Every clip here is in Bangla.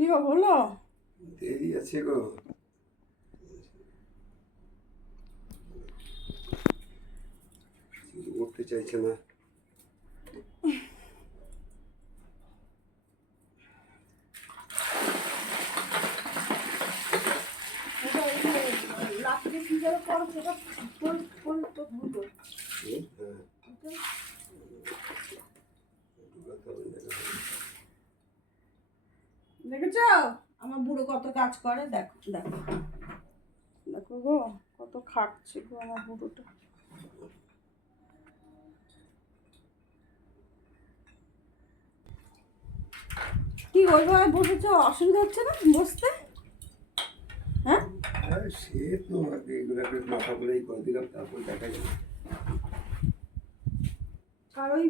কি হলো দেরি আছে গো। উঠতে চাইছে না। রাত্রে কি যেন করো সেটা কোন কোন তো ভুলো হুম, হ্যাঁ ঢুকাতে হবে না, ঢুকাতে হবে। দেখেছ? আমার বুড়ো কত কাজ করে দেখো দেখো। দেখো গো কত খাটছে গো আমার বুড়োটা। কি গো ওইভাবে বসেছ? অসুবিধা হচ্ছে না বসতে? হ্যাঁ? হ্যাঁ সে তো এগুলো একটু মাথা করেই করে দিলাম তারপর দেখা যাবে। আর ওই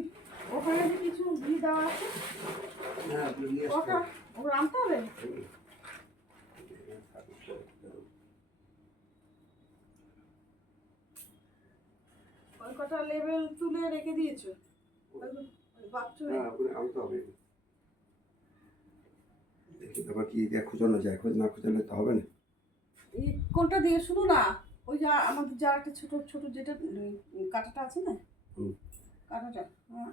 ওখানে কিছু ঘি দেওয়া আছে? হ্যাঁ আনতে হবে? ওই কটা লেবেল তুলে রেখে দিয়েছ? হ্যাঁ দেখি তারপর কি খোঁজানো যায় খোঁজ না খোঁজালে তো হবে না। এই কোনটা দিয়ে? শুনো না ওই যে আমাদের যার একটা ছোট ছোট যেটা কাঁটাটা আছে না। কাঁটাটা হ্যাঁ।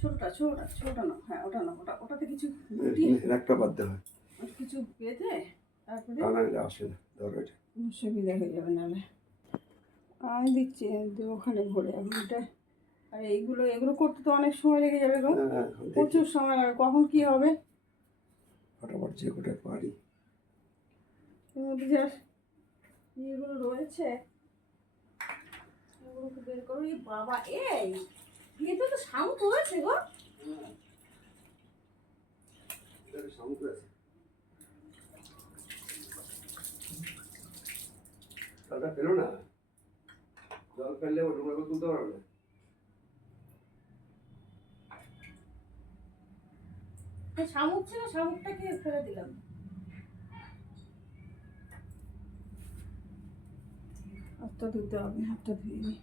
ছোটটা ছোটটা ছোটটা না হ্যাঁ ওটা না ওটা ওটাতে কিছু একটা বাদ দেওয়া কিছু বেঁধে তারপরে না আসে না দরকার সুবিধা হয়ে যাবে নাহলে। আমি দিচ্ছি ওখানে ভরে এখন এটা আর এইগুলো এগুলো করতে তো অনেক সময় লেগে যাবে গো। হ্যাঁ প্রচুর সময় লাগবে কখন কি হবে? ফটাফট যে কোটা পারি। এর মধ্যে যা ইয়েগুলো রয়েছে এগুলোকে বের করো। বাবা এই! তো শামুক হয়েছে গো। সামুদ্র আছে জলটা না? জল ফেললে ও ডুবো তুলতে পারবে না। শামুক ছিল শামুকটাকে ফেলে দিলাম হাতটা ধুতে হবে হাতটা ধুয়ে নিই